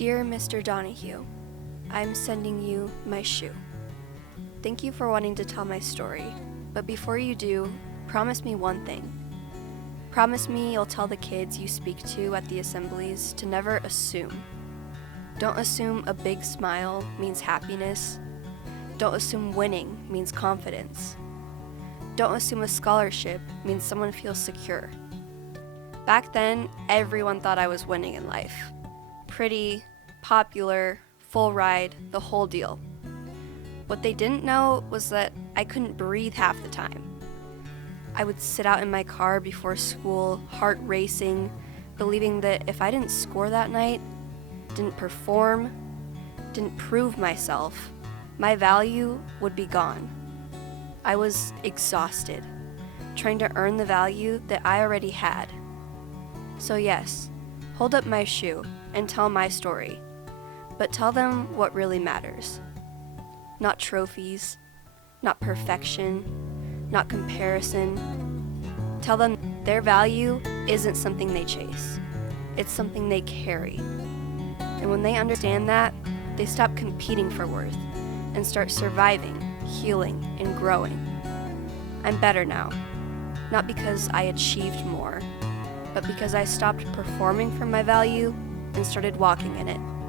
Dear Mr. Donahue, I'm sending you my shoe. Thank you for wanting to tell my story, but before you do, promise me one thing. Promise me you'll tell the kids you speak to at the assemblies to never assume. Don't assume a big smile means happiness. Don't assume winning means confidence. Don't assume a scholarship means someone feels secure. Back then, everyone thought I was winning in life. Pretty, popular, full ride, the whole deal. What they didn't know was that I couldn't breathe half the time. I would sit out in my car before school, heart racing, believing that if I didn't score that night, didn't perform, didn't prove myself, my value would be gone. I was exhausted, trying to earn the value that I already had. So yes, hold up my shoe and tell my story, but tell them what really matters. Not trophies, not perfection, not comparison. Tell them their value isn't something they chase. It's something they carry. And when they understand that, they stop competing for worth and start surviving, healing, and growing. I'm better now, not because I achieved more, but because I stopped performing for my value and started walking in it.